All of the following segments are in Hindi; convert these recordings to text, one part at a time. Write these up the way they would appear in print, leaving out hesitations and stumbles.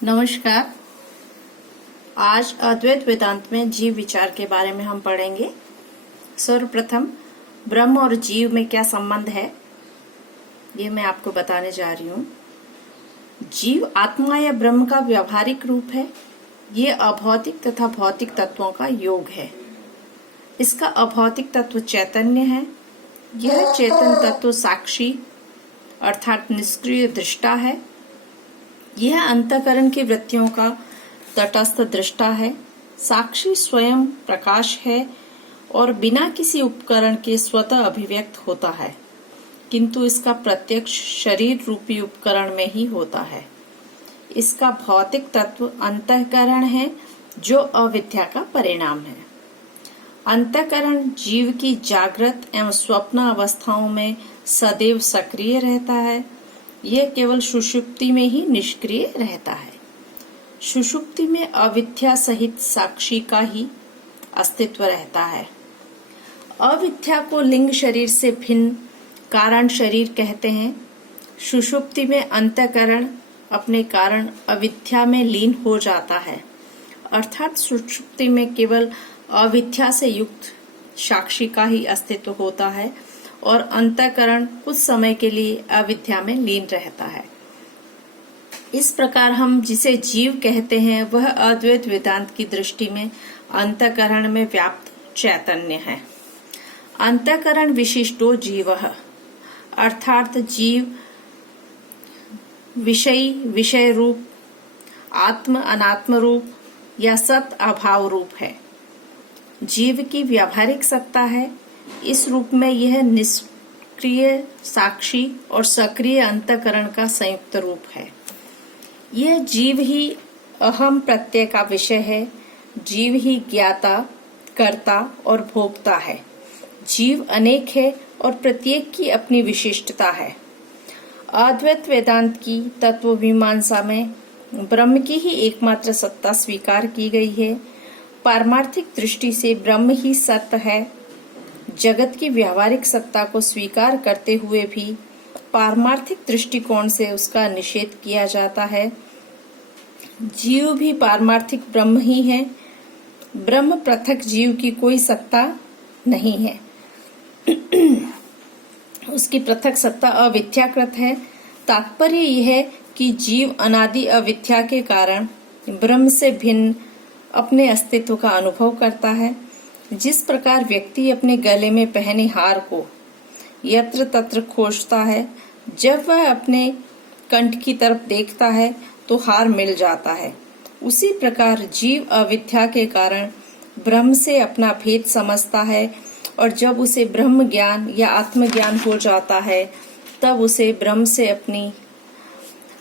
नमस्कार। आज अद्वैत वेदांत में जीव विचार के बारे में हम पढ़ेंगे। सर्वप्रथम ब्रह्म और जीव में क्या संबंध है, ये मैं आपको बताने जा रही हूँ। जीव आत्मा या ब्रह्म का व्यावहारिक रूप है। ये अभौतिक तथा भौतिक तत्वों का योग है। इसका अभौतिक तत्व चैतन्य है। यह चेतन तत्व साक्षी अर्थात निष्क्रिय दृष्टा है। यह अंतःकरण की वृत्तियों का तटस्थ दृष्टा है। साक्षी स्वयं प्रकाश है और बिना किसी उपकरण के स्वतः अभिव्यक्त होता है, किंतु इसका प्रत्यक्ष शरीर रूपी उपकरण में ही होता है। इसका भौतिक तत्व अंतःकरण है, जो अविद्या का परिणाम है। अंतःकरण जीव की जागृत एवं स्वप्न अवस्थाओं में सदैव सक्रिय रहता है। यह केवल सुषुप्ति में ही निष्क्रिय रहता है। सुषुप्ति में अविद्या सहित साक्षी का ही अस्तित्व रहता है। अविद्या को लिंग शरीर से भिन्न कारण शरीर कहते हैं। सुषुप्ति में अंतःकरण अपने कारण अविद्या में लीन हो जाता है, अर्थात सुषुप्ति में केवल अविद्या से युक्त साक्षी का ही अस्तित्व होता है और अंतःकरण कुछ समय के लिए अविद्या में लीन रहता है। इस प्रकार हम जिसे जीव कहते हैं वह अद्वैत वेदांत की दृष्टि में अंतःकरण में व्याप्त चैतन्य है। अंतःकरण विशिष्टो जीवः अर्थात जीव विषय रूप, आत्म अनात्म रूप या सत अभाव रूप है। जीव की व्यावहारिक सत्ता है। इस रूप में यह निष्क्रिय साक्षी और सक्रिय अंतःकरण का संयुक्त रूप है। यह जीव ही अहम प्रत्यय का विषय है। जीव ही ज्ञाता, कर्ता और भोक्ता है। जीव अनेक है और प्रत्येक की अपनी विशिष्टता है। अद्वैत वेदांत की तत्व मीमांसा में ब्रह्म की ही एकमात्र सत्ता स्वीकार की गई है। पारमार्थिक दृष्टि से ब्रह्म ही सत्य है। जगत की व्यावहारिक सत्ता को स्वीकार करते हुए भी पारमार्थिक दृष्टिकोण से उसका निषेध किया जाता है। जीव भी पारमार्थिक ब्रह्म ही है। ब्रह्म पृथक जीव की कोई सत्ता नहीं है। उसकी पृथक सत्ता अविद्याकृत है। तात्पर्य यह है कि जीव अनादि अविद्या के कारण ब्रह्म से भिन्न अपने अस्तित्व का अनुभव करता है। जिस प्रकार व्यक्ति अपने गले में पहने हार को यत्र तत्र खोजता है, जब वह अपने कंठ की तरफ देखता है तो हार मिल जाता है, उसी प्रकार जीव अविद्या के कारण ब्रह्म से अपना भेद समझता है और जब उसे ब्रह्म ज्ञान या आत्मज्ञान हो जाता है तब उसे ब्रह्म से अपनी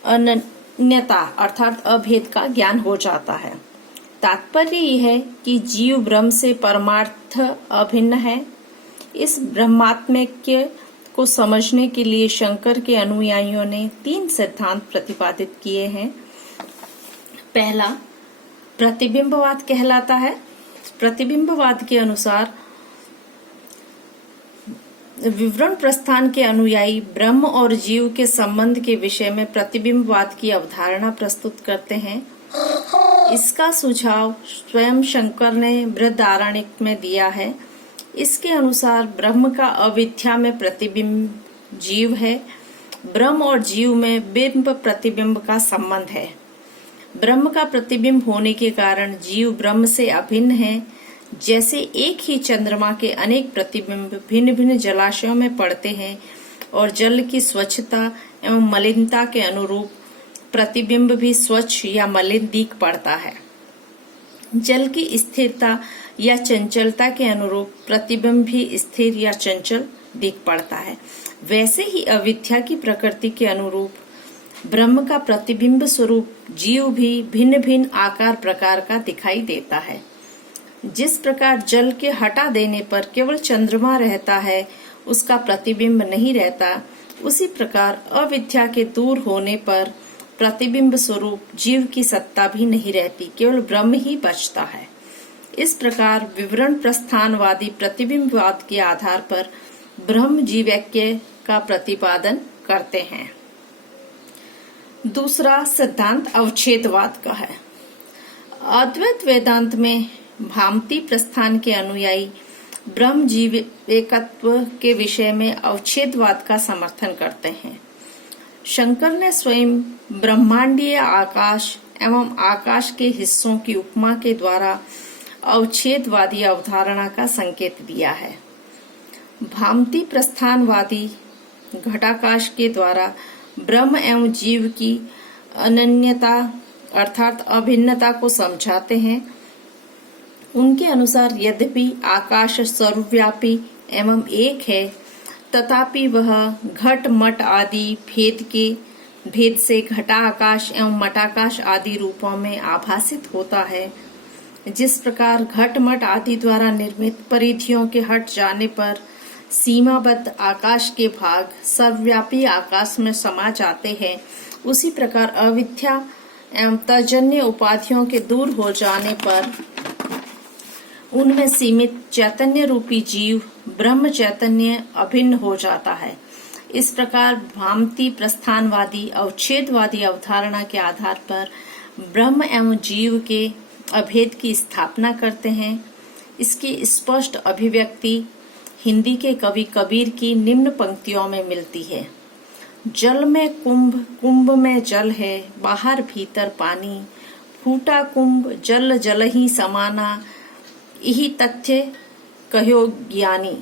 अनन्यता अर्थात अभेद का ज्ञान हो जाता है। तात्पर्य यह है कि जीव ब्रह्म से परमार्थ अभिन्न है। इस ब्रह्मात्मैक्य को समझने के लिए शंकर के अनुयायियों ने 3 सिद्धांत प्रतिपादित किए हैं। पहला प्रतिबिंबवाद कहलाता है। प्रतिबिंबवाद के अनुसार विवरण प्रस्थान के अनुयायी ब्रह्म और जीव के संबंध के विषय में प्रतिबिंबवाद की अवधारणा प्रस्तुत करते हैं। इसका सुझाव स्वयं शंकर ने बृहदारण्यक में दिया है। इसके अनुसार ब्रह्म का अविद्या में प्रतिबिंब जीव है। ब्रह्म और जीव में बिंब प्रतिबिंब का संबंध है। ब्रह्म का प्रतिबिंब होने के कारण जीव ब्रह्म से अभिन्न है। जैसे एक ही चंद्रमा के अनेक प्रतिबिंब भिन्न भिन्न जलाशयों में पड़ते हैं और जल की स्वच्छता एवं मलिनता के अनुरूप प्रतिबिंब भी स्वच्छ या मलिन दिख पड़ता है। जल की स्थिरता या चंचलता के अनुरूप प्रतिबिंब भी स्थिर या चंचल दिख पड़ता है। वैसे ही अविद्या की प्रकृति के अनुरूप ब्रह्म का प्रतिबिंब स्वरूप जीव भी भिन्न भिन्न आकार प्रकार का दिखाई देता है। जिस प्रकार जल के हटा देने पर केवल चंद्रमा रहता है, उसका प्रतिबिंब नहीं रहता, उसी प्रकार अविद्या के दूर होने पर प्रतिबिंब स्वरूप जीव की सत्ता भी नहीं रहती, केवल ब्रह्म ही बचता है। इस प्रकार विवरण प्रस्थानवादी प्रतिबिंबवाद के आधार पर ब्रह्म जीवैक्य का प्रतिपादन करते हैं। दूसरा सिद्धांत अवच्छेदवाद का है। अद्वैत वेदांत में भामती प्रस्थान के अनुयायी ब्रह्म जीव एकत्व के विषय में अवच्छेदवाद का समर्थन करते हैं। शंकर ने स्वयं ब्रह्मांडीय आकाश एवं आकाश के हिस्सों की उपमा के द्वारा अवच्छेदवादी अवधारणा का संकेत दिया है। भामती प्रस्थानवादी घटाकाश के द्वारा ब्रह्म एवं जीव की अनन्यता अर्थात अभिन्नता को समझाते हैं। उनके अनुसार यद्यपि आकाश सर्वव्यापी एवं एक है, तथापि वह घट मट आदि भेद से घटाकाश एवं मटाकाश आदि रूपों में आभासित होता है। जिस प्रकार घट मट आदि द्वारा निर्मित परिधियों के हट जाने पर सीमाबद्ध आकाश के भाग सर्वव्यापी आकाश में समा जाते हैं, उसी प्रकार अविद्या एवं तजन्य उपाधियों के दूर हो जाने पर उनमें सीमित चैतन्य रूपी जीव ब्रह्म चैतन्य अभिन्न हो जाता है। इस प्रकार भामती प्रस्थानवादी अवच्छेदवादी अवधारणा के आधार पर ब्रह्म एवं जीव के अभेद की स्थापना करते हैं। इसकी स्पष्ट अभिव्यक्ति हिंदी के कवि कबीर की निम्न पंक्तियों में मिलती है। जल में कुंभ, कुंभ में जल है, बाहर भीतर पानी, फूटा कुंभ जल जल ही समाना, यही तथ्य कहो ज्ञानी।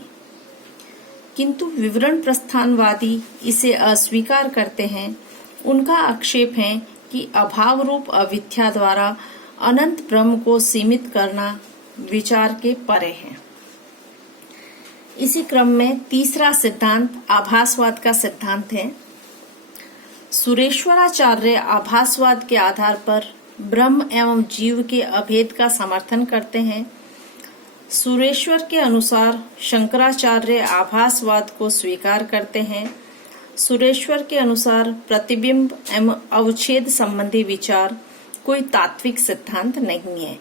किंतु विवरण प्रस्थानवादी इसे अस्वीकार करते हैं। उनका आक्षेप है कि अभाव रूप अविद्या द्वारा अनंत ब्रह्म को सीमित करना विचार के परे है। इसी क्रम में तीसरा सिद्धांत आभासवाद का सिद्धांत है। सुरेश्वराचार्य आभासवाद के आधार पर ब्रह्म एवं जीव के अभेद का समर्थन करते हैं। सुरेश्वर के अनुसार शंकराचार्य आभासवाद को स्वीकार करते हैं। सुरेश्वर के अनुसार प्रतिबिंब एवं अवच्छेद संबंधी विचार कोई तात्विक सिद्धांत नहीं है,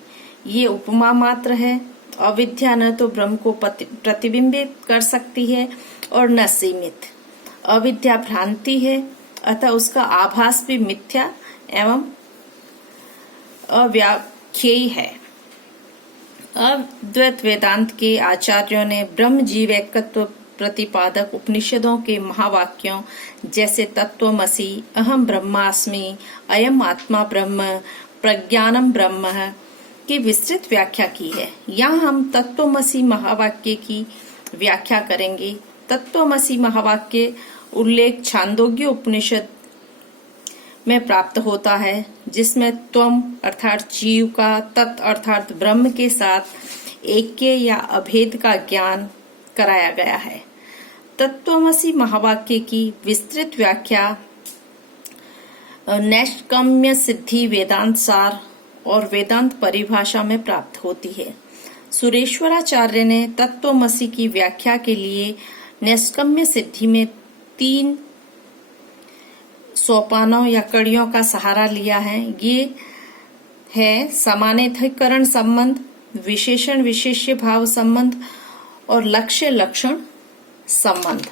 ये उपमा मात्र है। अविद्या न तो ब्रह्म को प्रतिबिंबित कर सकती है और न सीमित। अविद्या भ्रांति है, अतः उसका आभास भी मिथ्या एवं अव्याख्येय है। अद्वैत वेदांत के आचार्यों ने ब्रह्म जीव एकत्व प्रतिपादक उपनिषदों के महावाक्यों जैसे तत्वमसि, अहम ब्रह्मास्मि, अयम आत्मा ब्रह्म, प्रज्ञानम ब्रह्म की विस्तृत व्याख्या की है। यहाँ हम तत्वमसि महावाक्य की व्याख्या करेंगे। तत्वमसि महावाक्य उल्लेख छांदोग्य उपनिषद में प्राप्त होता है, जिसमें त्वम अर्थात जीव का, तत् अर्थात ब्रह्म के साथ ऐक्य या अभेद का ज्ञान कराया गया है। तत्वमसि महावाक्य की विस्तृत व्याख्या नैष्कर्म्य सिद्धि वेदांत सार और वेदांत परिभाषा में प्राप्त होती है। सुरेश्वराचार्य ने तत्वमसि की व्याख्या के लिए नैष्कर्म्य सिद्धि में 3 सोपानों या कड़ियों का सहारा लिया है। ये है समानाधिकरण संबंध, विशेषण विशेष्य भाव संबंध और लक्ष्य लक्षण संबंध।